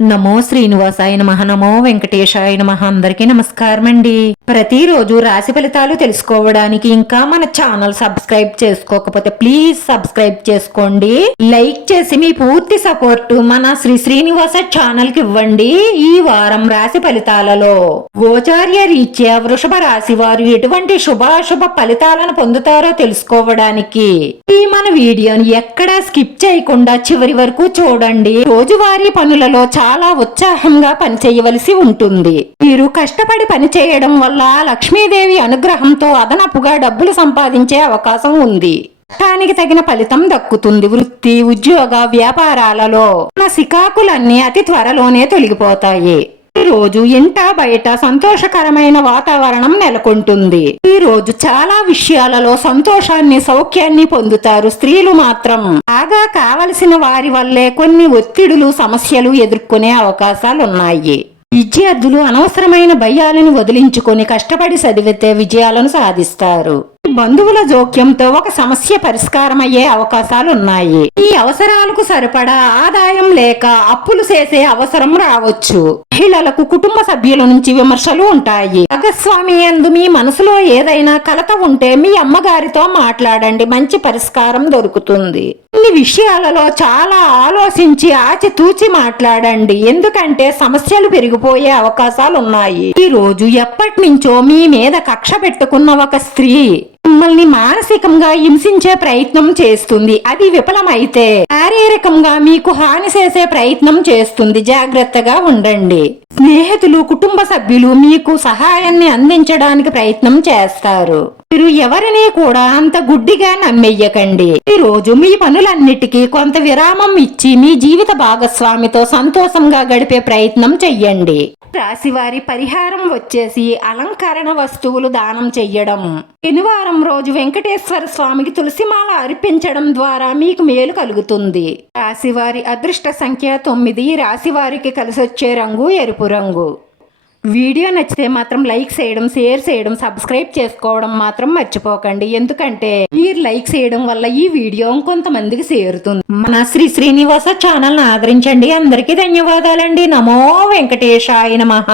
నమో శ్రీనివాసాయ నమః. నమో వెంకటేశాయ నమః. అందరికీ నమస్కారం అండి. ప్రతిరోజు రాశి ఫలితాలు తెలుసుకోవడానికి ఇంకా మన ఛానల్ సబ్స్క్రైబ్ చేసుకోకపోతే ప్లీజ్ సబ్స్క్రైబ్ చేసుకోండి. లైక్ చేసి మీ పూర్తి సపోర్ట్ మన శ్రీనివాస ఛానల్ కి ఇవ్వండి. ఈ వారం రాశి ఫలితాలలో గోచార్య రీత్యా వృషభ రాశి వారు ఎటువంటి శుభాశుభ ఫలితాలను పొందుతారో తెలుసుకోవడానికి ఈ మన వీడియోని ఎక్కడా స్కిప్ చేయకుండా చివరి వరకు చూడండి. రోజువారీ పనులలో చాలా ఉత్సాహంగా పనిచేయవలసి ఉంటుంది. మీరు కష్టపడి పనిచేయడం వల్ల లక్ష్మీదేవి అనుగ్రహంతో అదనపుగా డబ్బులు సంపాదించే అవకాశం ఉంది. దానికి తగిన ఫలితం దక్కుతుంది. వృత్తి, ఉద్యోగ, వ్యాపారాలలో ఉన్న సికాకులన్నీ అతి త్వరలోనే తొలగిపోతాయి. ఈ రోజు ఇంట బయట సంతోషకరమైన వాతావరణం నెలకొంటుంది. ఈ రోజు చాలా విషయాలలో సంతోషాన్ని, సౌఖ్యాన్ని పొందుతారు. స్త్రీలు మాత్రం బాగా కావలసిన వారి వల్లే కొన్ని ఒత్తిడులు, సమస్యలు ఎదుర్కొనే అవకాశాలున్నాయి. విద్యార్థులు అనవసరమైన భయాలను వదిలించుకొని కష్టపడి చదివితే విజయాలను సాధిస్తారు. బంధువుల జోక్యంతో ఒక సమస్య పరిష్కారమయ్యే అవకాశాలున్నాయి. ఈ అవసరాలకు సరిపడా ఆదాయం లేక అప్పులు చేసే అవసరం రావచ్చు. మహిళలకు కుటుంబ సభ్యుల నుంచి విమర్శలు ఉంటాయి. భాగస్వామి యందు మీ మనసులో ఏదైనా కలత ఉంటే మీ అమ్మగారితో మాట్లాడండి, మంచి పరిష్కారం దొరుకుతుంది. ఈ విషయాలలో చాలా ఆలోచించి ఆచితూచి మాట్లాడండి, ఎందుకంటే సమస్యలు పెరిగిపోయే అవకాశాలున్నాయి. ఈ రోజు ఎప్పటి నుంచో మీ మీద కక్ష పెట్టుకున్న ఒక స్త్రీ మిమ్మల్ని మానసికంగా హింసించే ప్రయత్నం చేస్తుంది. అది విఫలమైతే శారీరకంగా మీకు హాని చేసే ప్రయత్నం చేస్తుంది. జాగ్రత్తగా ఉండండి. స్నేహితులు, కుటుంబ సభ్యులు మీకు సహాయాన్ని అందించడానికి ప్రయత్నం చేస్తారు. మీరు ఎవరిని కూడా అంత గుడ్డిగా నమ్మేయకండి. ఈ రోజు మీ పనులన్నిటికీ కొంత విరామం ఇచ్చి మీ జీవిత భాగస్వామితో సంతోషంగా గడిపే ప్రయత్నం చెయ్యండి. రాశివారి పరిహారం వచ్చేసి అలంకరణ వస్తువులు దానం చెయ్యడం. శనివారం రోజు వెంకటేశ్వర స్వామికి తులసిమాల అర్పించడం ద్వారా మీకు మేలు కలుగుతుంది. రాశివారి అదృష్ట సంఖ్య 9. రాశివారికి కలిసొచ్చే రంగు ఎరుపు రంగు. వీడియో నచ్చితే మాత్రం లైక్ చేయడం, షేర్ చేయడం, సబ్స్క్రైబ్ చేసుకోవడం మాత్రం మర్చిపోకండి. ఎందుకంటే మీరు లైక్ చేయడం వల్ల ఈ వీడియో కొంతమందికి చేరుతుంది. మన శ్రీనివాస ఛానల్ ఆదరించండి. అందరికీ ధన్యవాదాలండి. నమో వెంకటేశాయ నమః.